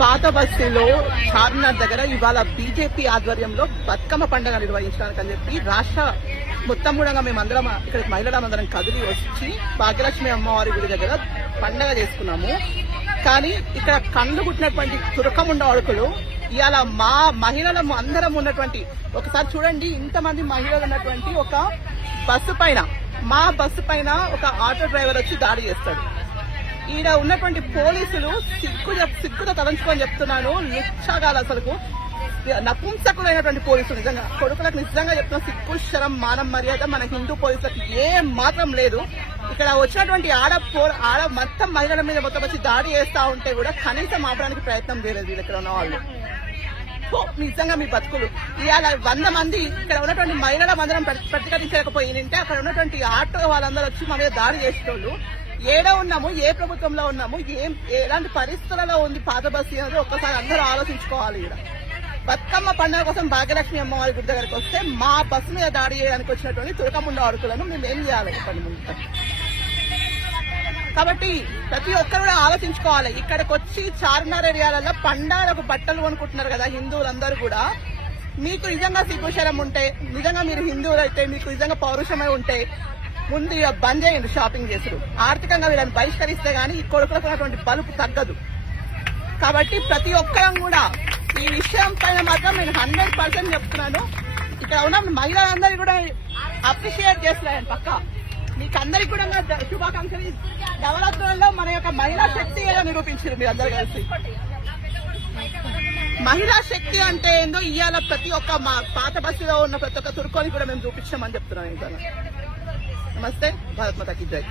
పాత బస్తీలో చార్మినార్ దగ్గర ఇవాళ బీజేపీ ఆధ్వర్యంలో బతుకమ్మ పండుగ నిర్వహించడానికి అని చెప్పి రాష్ట్ర మొత్తం కూడా మేమందరం ఇక్కడికి మహిళలందరం కదిలి వచ్చి భాగ్యలక్ష్మి అమ్మవారి గుడి దగ్గర పండుగ చేసుకున్నాము. కానీ ఇక్కడ కళ్ళు కుట్టినటువంటి తురకముండ అడుకులు ఇవాళ మా మహిళలు అందరం ఉన్నటువంటి, ఒకసారి చూడండి, ఇంతమంది మహిళలు ఉన్నటువంటి ఒక బస్సు పైన, మా బస్సు పైన ఒక ఆటో డ్రైవర్ వచ్చి దాడి చేస్తాడు. ఈడ ఉన్నటువంటి పోలీసులు సిగ్గుతో తలంచుకొని చెప్తున్నాను, లుచ్చగాలు, అసలుకు నపుంసకులైనటువంటి పోలీసులు. నిజంగా కొడుకులకు నిజంగా చెప్తున్నా, సిగ్గు, శరం, మానం, మర్యాద మన హిందూ పోలీసులకు ఏం మాత్రం లేదు. ఇక్కడ వచ్చినటువంటి ఆడ మొత్తం మహిళల మీద మొత్తం వచ్చి దాడి చేస్తా ఉంటే కూడా కనీసం ఆపడానికి ప్రయత్నం చేయలేదు వీళ్ళు ఇక్కడ ఉన్న వాళ్ళు. నిజంగా మీ బతుకులు ఇవాళ 100 మంది ఇక్కడ ఉన్నటువంటి మహిళల మందరం ప్రతిఘటించకపోయింటే అక్కడ ఉన్నటువంటి ఆటో వాళ్ళందరూ వచ్చి మన మీద దాడి చేసేటోళ్ళు. ఏడ ఉన్నాము, ఏ ప్రభుత్వంలో ఉన్నాము, ఎలాంటి పరిస్థితులలో ఉంది పాత బస్సు అనేది ఒక్కసారి అందరూ ఆలోచించుకోవాలి. ఇక్కడ బతుకమ్మ పండుగ కోసం భాగ్యలక్ష్మి అమ్మవారి గుడి దగ్గరికి వస్తే మా బస్సు మీద దాడి చేయడానికి వచ్చినటువంటి తురకముండ అడుకులను మేము ఏం చేయాలి చెప్పండి ముందు. కాబట్టి ప్రతి ఒక్కరు కూడా ఆలోచించుకోవాలి. ఇక్కడికి వచ్చి చార్మినార్ ఏరియాలలో పండగలకు బట్టలు కొనుక్కుంటున్నారు కదా హిందువులందరూ కూడా. మీకు నిజంగా సిగ్గుశరం ఉంటే, నిజంగా మీరు హిందువులు అయితే, మీకు నిజంగా పౌరుషమై ఉంటే ముందు బంద్ చేయండి షాపింగ్ చేసుడు. ఆర్థికంగా వీళ్ళని బహిష్కరిస్తే గానీ ఈ కొడుకులకు ఉన్నటువంటి బలుపు తగ్గదు. కాబట్టి ప్రతి ఒక్కరం కూడా ఈ విషయం పైన మాత్రం నేను 100% చెప్తున్నాను. ఇక్కడ ఉన్న మహిళలందరూ కూడా అప్రిషియేట్ చేస్తున్నాను పక్క. మీకు అందరికి కూడా శుభాకాంక్షలు. నవరాత్రులలో మన యొక్క మహిళా శక్తి ఏదో నిరూపించారు మీరు అందరు కలిసి. మహిళా శక్తి అంటే ఏందో ఇవాళ ప్రతి ఒక్క మా పాత బస్సులో ఉన్న ప్రతి ఒక్క తుర్కోని కూడా మేము చూపించామని చెప్తున్నాం. ఇంకా నమస్తే, భారత్ మాతా కీ జై.